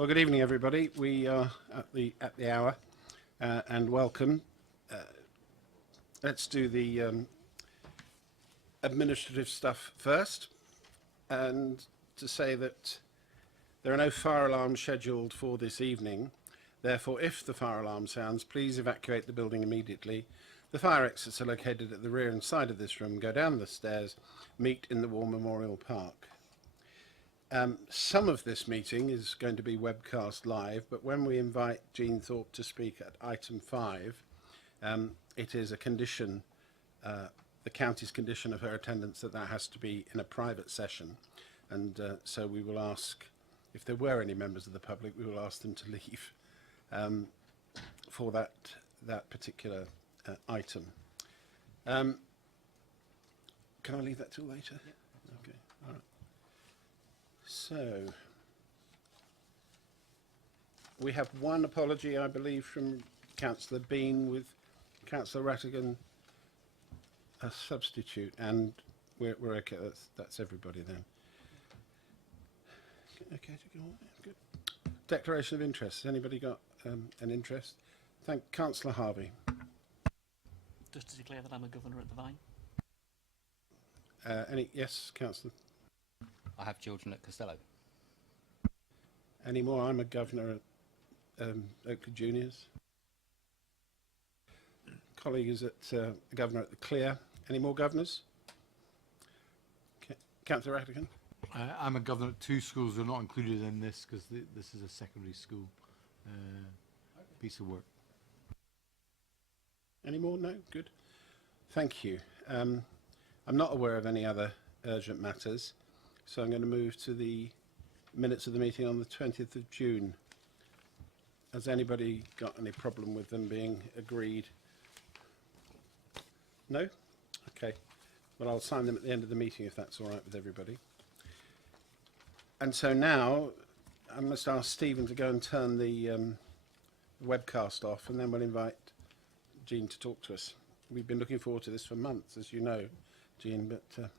Well, good evening, everybody. We are at the hour, and welcome. Let's do the administrative stuff first, and to say that there are no fire alarms scheduled for this evening. Therefore, if the fire alarm sounds, please evacuate the building immediately. The fire exits are located at the rear and side of this room. Go down the stairs, meet in the War Memorial Park. Some of this meeting is going to be webcast live, but when we invite Jean Thorpe to speak at item 5, it is a condition, the county's condition of her attendance, that has to be in a private session. And so we will ask, if there were any members of the public, we will ask them to leave for that particular item. Can I leave that till later? Yep. Okay, all right. So, we have one apology, I believe, from Councillor Bean, with Councillor Rattigan a substitute, and we're okay. That's everybody then. Okay to go on. Good. Declaration of interest. Has anybody got an interest? Thank Councillor Harvey. Just to declare that I'm a governor at the Vine. Yes, Councillor. I have children at Costello. Any more? I'm a governor at Oakley Juniors. Colleague is at a governor at the Clear. Any more governors? Councillor Rattigan. I'm a governor at 2 schools. They're not included in this because this is a secondary school piece of work. Any more? No? Good. Thank you. I'm not aware of any other urgent matters, so I'm going to move to the minutes of the meeting on the 20th of June. Has anybody got any problem with them being agreed? No? Okay. Well, I'll sign them at the end of the meeting if that's all right with everybody. And so now I must ask Stephen to go and turn the webcast off, and then we'll invite Jean to talk to us. We've been looking forward to this for months, as you know, Jean, but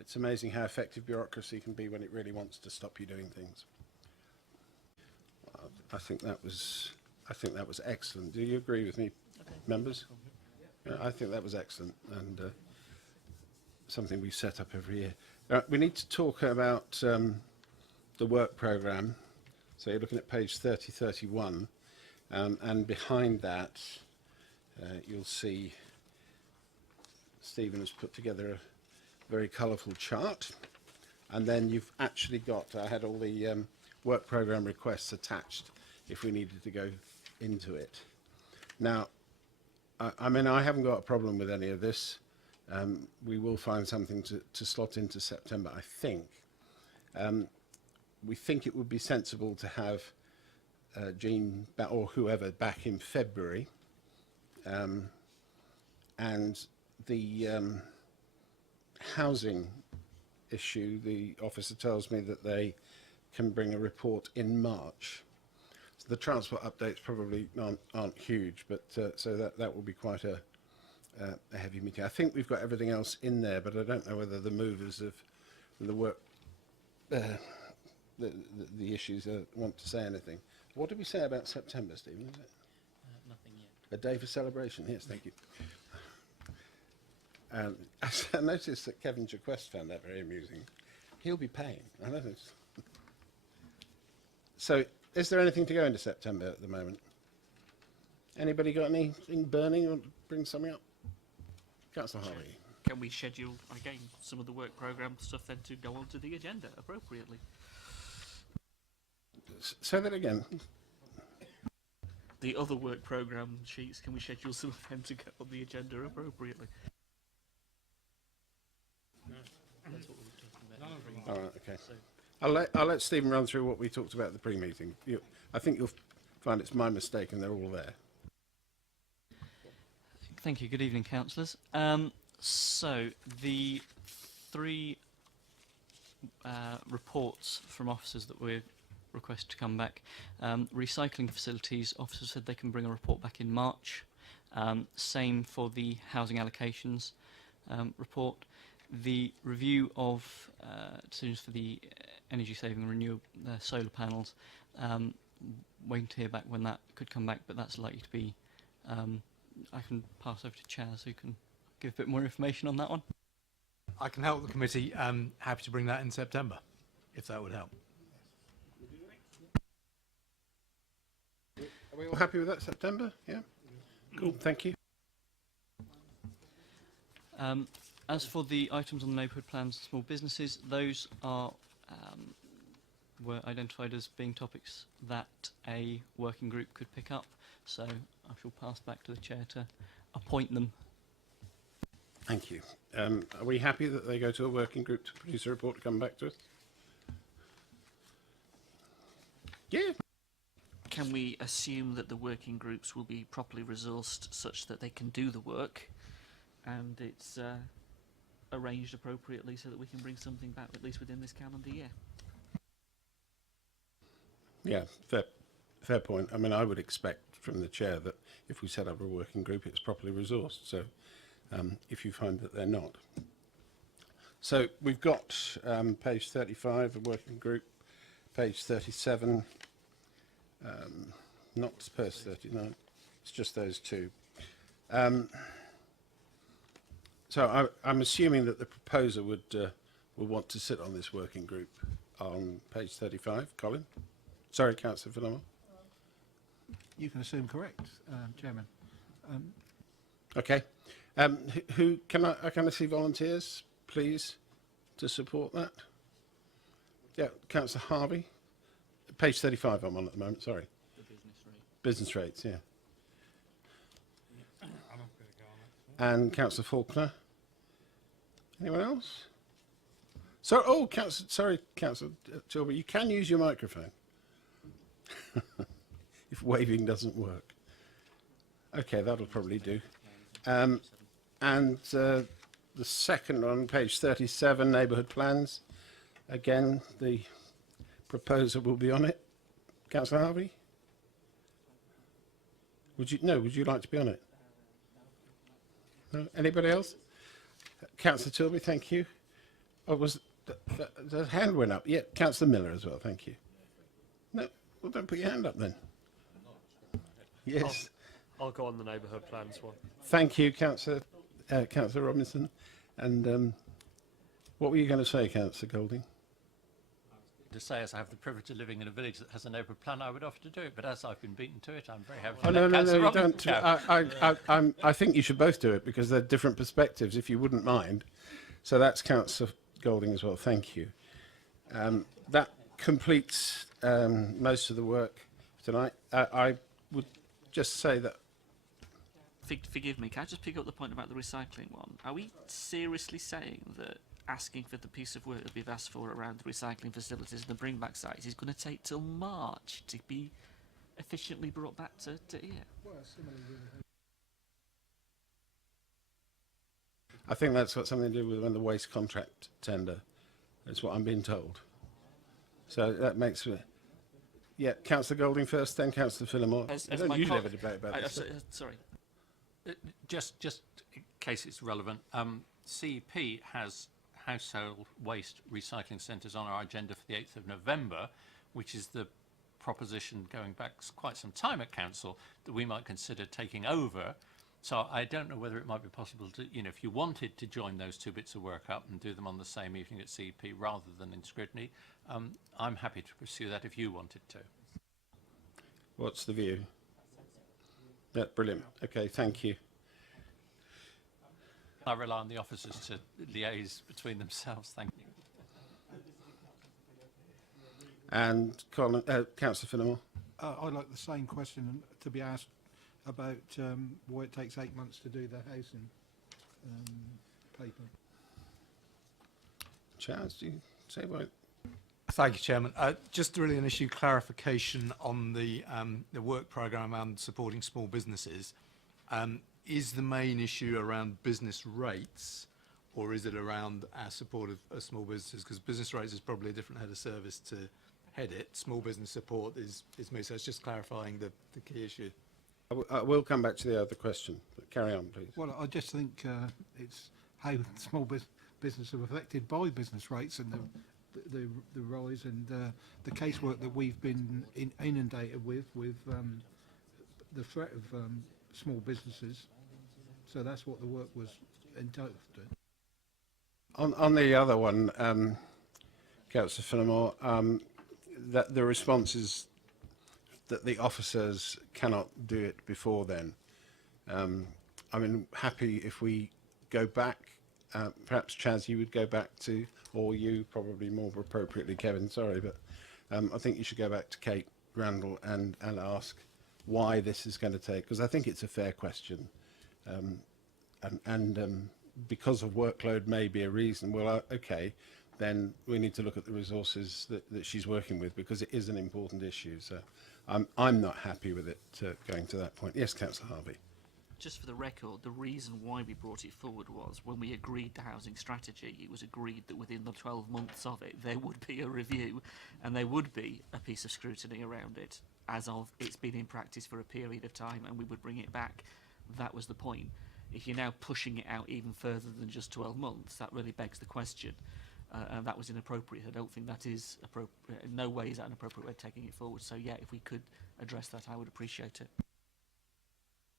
it's amazing how effective bureaucracy can be when it really wants to stop you doing things. I think that was excellent. Do you agree with me, members? Yeah, I think that was excellent, and something we set up every year. We need to talk about the work programme. So you're looking at page 3031, and behind that you'll see Stephen has put together a very colourful chart, and then you've actually got, I had all the work programme requests attached if we needed to go into it. Now, I mean, I haven't got a problem with any of this. We will find something to slot into September, I think. We think it would be sensible to have Jean or whoever back in February, and the housing issue, the officer tells me that they can bring a report in March. So the transport updates probably aren't huge, but so that will be quite a heavy meeting. I think we've got everything else in there, but I don't know whether the movers of the work, the issues want to say anything. What did we say about September, Stephen? Is it? Nothing yet. A day for celebration. Yes, thank you. I noticed that Kevin Jaquest found that very amusing. He'll be paying. I know this. So, is there anything to go into September at the moment? Anybody got anything burning or bring something up? Councillor Harvey. Can we schedule, again, some of the work programme stuff then to go onto the agenda appropriately? Say that again. The other work programme sheets, can we schedule some of them to go on the agenda appropriately? That's what we were talking about. All right, okay. So I'll let Stephen run through what we talked about at the pre-meeting. I think you'll find it's my mistake and they're all there. Thank you. Good evening, councillors. So the 3 reports from officers that we're requested to come back. Recycling facilities, officers said they can bring a report back in March. Same for the housing allocations report. The review of decisions for the energy saving renewable solar panels. Waiting to hear back when that could come back, but that's likely to be. I can pass over to Chaz, who can give a bit more information on that one. I can help the committee. Happy to bring that in September, if that would help. Are we all happy with that, September? Yeah? Cool, thank you. As for the items on the neighbourhood plans for small businesses, those are were identified as being topics that a working group could pick up. So I shall pass back to the chair to appoint them. Thank you. Are we happy that they go to a working group to produce a report to come back to us? Yeah. Can we assume that the working groups will be properly resourced such that they can do the work and it's arranged appropriately so that we can bring something back at least within this calendar year? Yeah, fair point. I mean, I would expect from the chair that if we set up a working group, it's properly resourced. So if you find that they're not. So we've got page 35, a working group, page 37, not page 39, it's just those two. So I'm assuming that the proposer would want to sit on this working group on page 35. Colin? Sorry, Councillor Phillimore. You can assume correct, Chairman. Okay. Who can I see volunteers, please, to support that? Yeah, Councillor Harvey. Page 35 I'm on at the moment, sorry. The business rate. Business rates, yeah. And Councillor Faulkner. Anyone else? So, oh, Councillor Tilbury, you can use your microphone. If waving doesn't work. Okay, that'll probably do. And the second on page 37, neighbourhood plans. Again, the proposer will be on it. Councillor Harvey? Would you like to be on it? No? Anybody else? Councillor Tilbury, thank you. Oh, the hand went up. Yeah, Councillor Miller as well, thank you. No, well, don't put your hand up then. Yes. I'll go on the neighbourhood plans one. Thank you, Councillor Robinson. And what were you going to say, Councillor Golding? To say, as I have the privilege of living in a village that has a neighbourhood plan, I would offer to do it. But as I've been beaten to it, I'm very happy to Oh, no, let Councillor you Robinson don't. I think you should both do it because they're different perspectives, if you wouldn't mind. So that's Councillor Golding as well. Thank you. That completes most of the work tonight. I would just say that. Forgive me, can I just pick up the point about the recycling one? Are we seriously saying that asking for the piece of work that we've asked for around the recycling facilities and the bring back sites is going to take till March to be efficiently brought back to here? I think that's got something to do with when the waste contract tender is what I'm being told. So that makes me. Yeah, Councillor Golding first, then Councillor Phillimore. I don't usually have a debate about this. Sorry. Just in case it's relevant, CEP has household waste recycling centres on our agenda for the 8th of November, which is the proposition going back quite some time at Council that we might consider taking over. So I don't know whether it might be possible to, if you wanted to join those two bits of work up and do them on the same evening at CEP rather than in Scrutiny, I'm happy to pursue that if you wanted to. What's the view? Yeah, brilliant. Okay, thank you. I rely on the officers to liaise between themselves. Thank you. And Councillor Phillimore. I'd like the same question to be asked about why it takes 8 months to do the housing paper. Chaz, do you say what? Thank you, Chairman. Just really an issue clarification on the work programme and supporting small businesses. Is the main issue around business rates, or is it around our support of small businesses? Because business rates is probably a different head of service to head it. Small business support is me. So it's just clarifying the key issue. I will come back to the other question, but carry on, please. Well, I just think it's how small business are affected by business rates and the rise and the casework that we've been inundated with the threat of small businesses. So that's what the work was entitled to. On the other one, Councillor Fenimore, that the response is that the officers cannot do it before then. I mean, happy if we go back, perhaps Chaz, you would go back to, or you probably more appropriately, Kevin, sorry, but I think you should go back to Kate Randall and ask why this is going to take, because I think it's a fair question. Because of workload may be a reason. Well, okay, then we need to look at the resources that she's working with, because it is an important issue. So I'm not happy with it going to that point. Yes, Councillor Harvey. Just for the record, the reason why we brought it forward was when we agreed the housing strategy, it was agreed that within the 12 months of it, there would be a review and there would be a piece of scrutiny around it, as of it's been in practice for a period of time, and we would bring it back. That was the point. If you're now pushing it out even further than just 12 months, that really begs the question. And that was inappropriate. I don't think that is appropriate. In no way is that an appropriate way of taking it forward. So, yeah, if we could address that, I would appreciate it.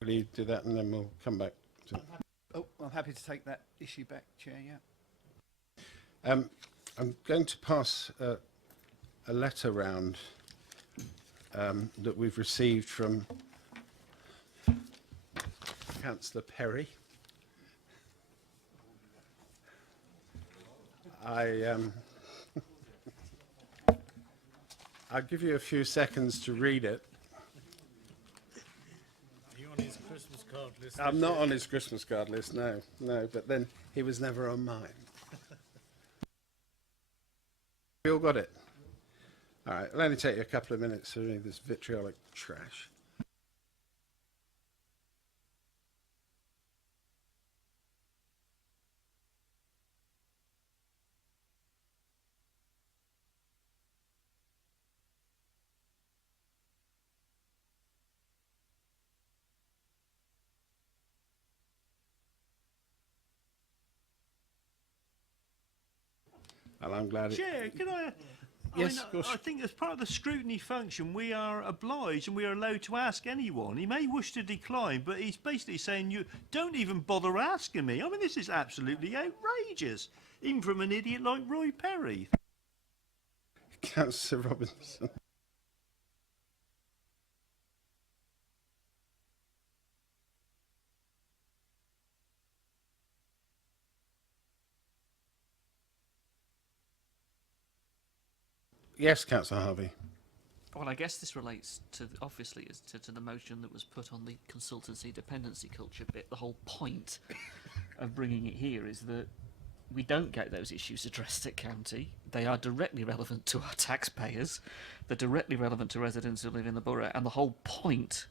Will you do that, and then we'll come back to it. Oh, I'm happy to take that issue back, Chair, yeah. I'm going to pass a letter round that we've received from Councillor Perry. I'll give you a few seconds to read it. Are you on his Christmas card list? I'm not on his Christmas card list, no, but then he was never on mine. We all got it? All right, it'll only take you a couple of minutes to read this vitriolic trash. Well, I'm glad it... Chair, can I? Yes, of course. I think as part of the scrutiny function, we are obliged and we are allowed to ask anyone. He may wish to decline, but he's basically saying, you don't even bother asking me. I mean, this is absolutely outrageous, even from an idiot like Roy Perry. Councillor Robinson. Yes, Councillor Harvey. Well, I guess this relates to, obviously, to the motion that was put on the consultancy dependency culture bit. The whole point of bringing it here is that we don't get those issues addressed at county. They are directly relevant to our taxpayers. They're directly relevant to residents who live in the borough. And the whole point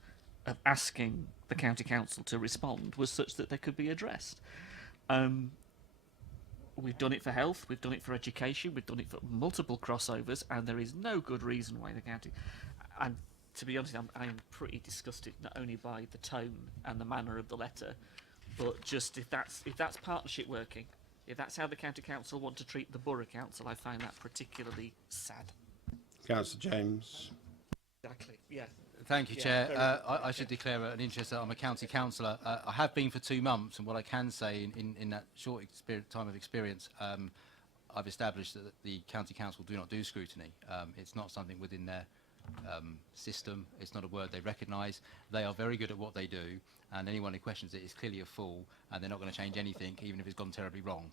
of asking the county council to respond was such that they could be addressed. We've done it for health, we've done it for education, we've done it for multiple crossovers, and there is no good reason why the county... And to be honest, I'm pretty disgusted not only by the tone and the manner of the letter, but just if that's partnership working, if that's how the county council want to treat the borough council, I find that particularly sad. Councillor James. Exactly, yeah. Thank you, Chair. I should declare an interest that I'm a county councillor. I have been for 2 months, and what I can say in that short time of experience, I've established that the county council do not do scrutiny. It's not something within their system. It's not a word they recognise. They are very good at what they do, and anyone who questions it is clearly a fool, and they're not going to change anything, even if it's gone terribly wrong.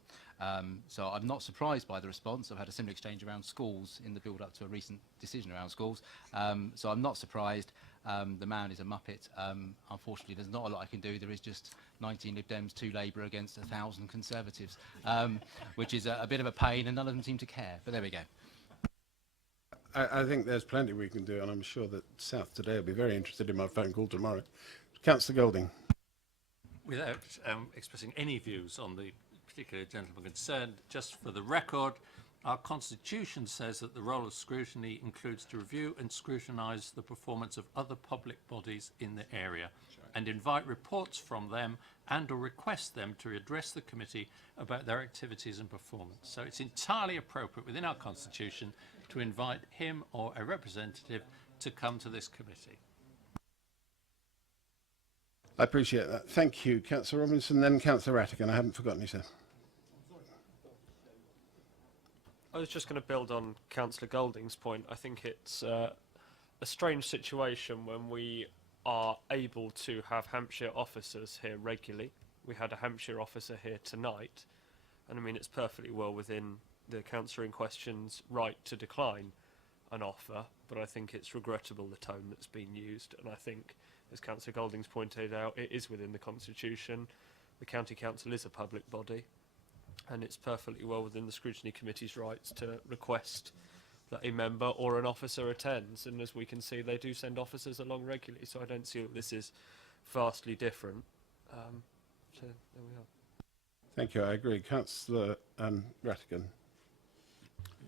So I'm not surprised by the response. I've had a similar exchange around schools in the build-up to a recent decision around schools. So I'm not surprised. The man is a muppet. Unfortunately, there's not a lot I can do. There is just 19 Lib Dems, 2 Labour against 1,000 Conservatives, which is a bit of a pain, and none of them seem to care. But there we go. I think there's plenty we can do, and I'm sure that South Today will be very interested in my phone call tomorrow. Councillor Golding. Without expressing any views on the particular gentleman concerned, just for the record, Our constitution says that the role of scrutiny includes to review and scrutinise the performance of other public bodies in the area and invite reports from them and or request them to address the committee about their activities and performance. So it's entirely appropriate within our constitution to invite him or a representative to come to this committee. I appreciate that. Thank you, Councillor Robinson, then Councillor Rattigan. I haven't forgotten you, sir. I was just going to build on Councillor Golding's point. I think it's a strange situation when we are able to have Hampshire officers here regularly. We had a Hampshire officer here tonight, and I mean, it's perfectly well within the councillor in question's right to decline an offer, but I think it's regrettable the tone that's been used, and I think, as Councillor Golding's pointed out, it is within the Constitution. The County Council is a public body, and it's perfectly well within the Scrutiny Committee's rights to request that a member or an officer attends, and as we can see, they do send officers along regularly, so I don't see that this is vastly different. So there we are. Thank you, I agree. Councillor Rattigan.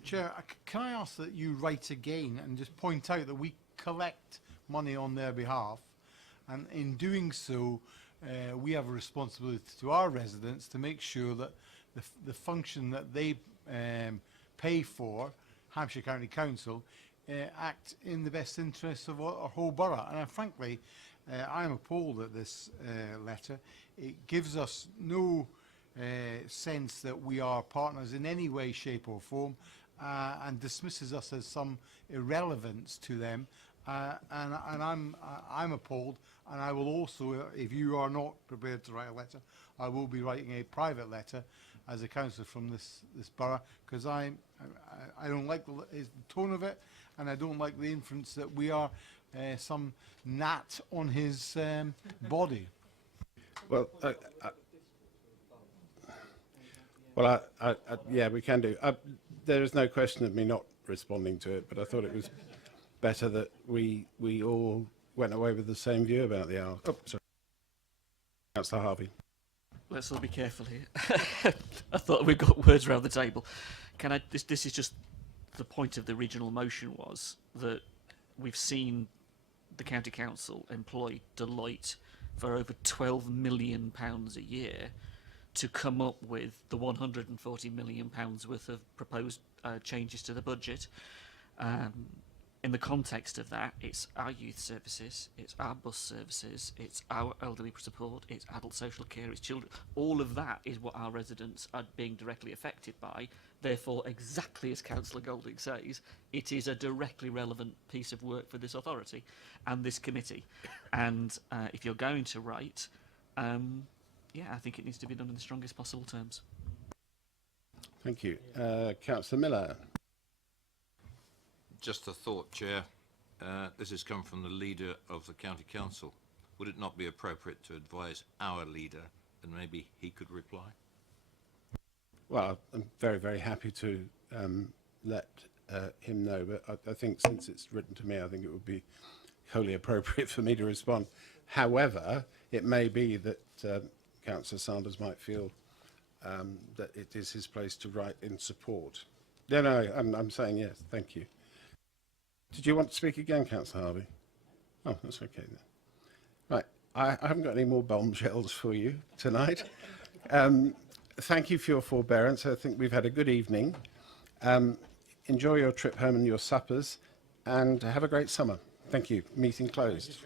Chair, can I ask that you write again and just point out that we collect money on their behalf, and in doing so, we have a responsibility to our residents to make sure that the function that they pay for, Hampshire County Council, act in the best interests of our whole borough. And frankly, I am appalled at this letter. It gives us no sense that we are partners in any way, shape or form, and dismisses us as some irrelevance to them. And I'm appalled, and I will also, if you are not prepared to write a letter, I will be writing a private letter as a councillor from this borough, because I don't like the tone of it, and I don't like the inference that we are some gnat on his body. Well, yeah, we can do. There is no question of me not responding to it, but I thought it was better that we all went away with the same view about the hour. Oh, sorry. Councillor Harvey. Let's all be careful here. I thought we've got words around the table. This is just the point of the original motion, was that we've seen the County Council employ Deloitte for over £12 million a year to come up with the £140 million worth of proposed changes to the budget. In the context of that, it's our youth services, it's our bus services, it's our elderly support, it's adult social care, it's children. All of that is what our residents are being directly affected by. Therefore, exactly as Councillor Golding says, it is a directly relevant piece of work for this authority and this committee. And if you're going to write, yeah, I think it needs to be done in the strongest possible terms. Thank you. Councillor Miller. Just a thought, Chair. This has come from the leader of the County Council. Would it not be appropriate to advise our leader, and maybe he could reply? Well, I'm very, very happy to let him know, but I think since it's written to me, I think it would be wholly appropriate for me to respond. However, it may be that Councillor Sanders might feel that it is his place to write in support. No, I'm saying yes, thank you. Did you want to speak again, Councillor Harvey? Oh, that's okay then. Right, I haven't got any more bombshells for you tonight. Thank you for your forbearance. I think we've had a good evening. Enjoy your trip home and your suppers, and have a great summer. Thank you. Meeting closed.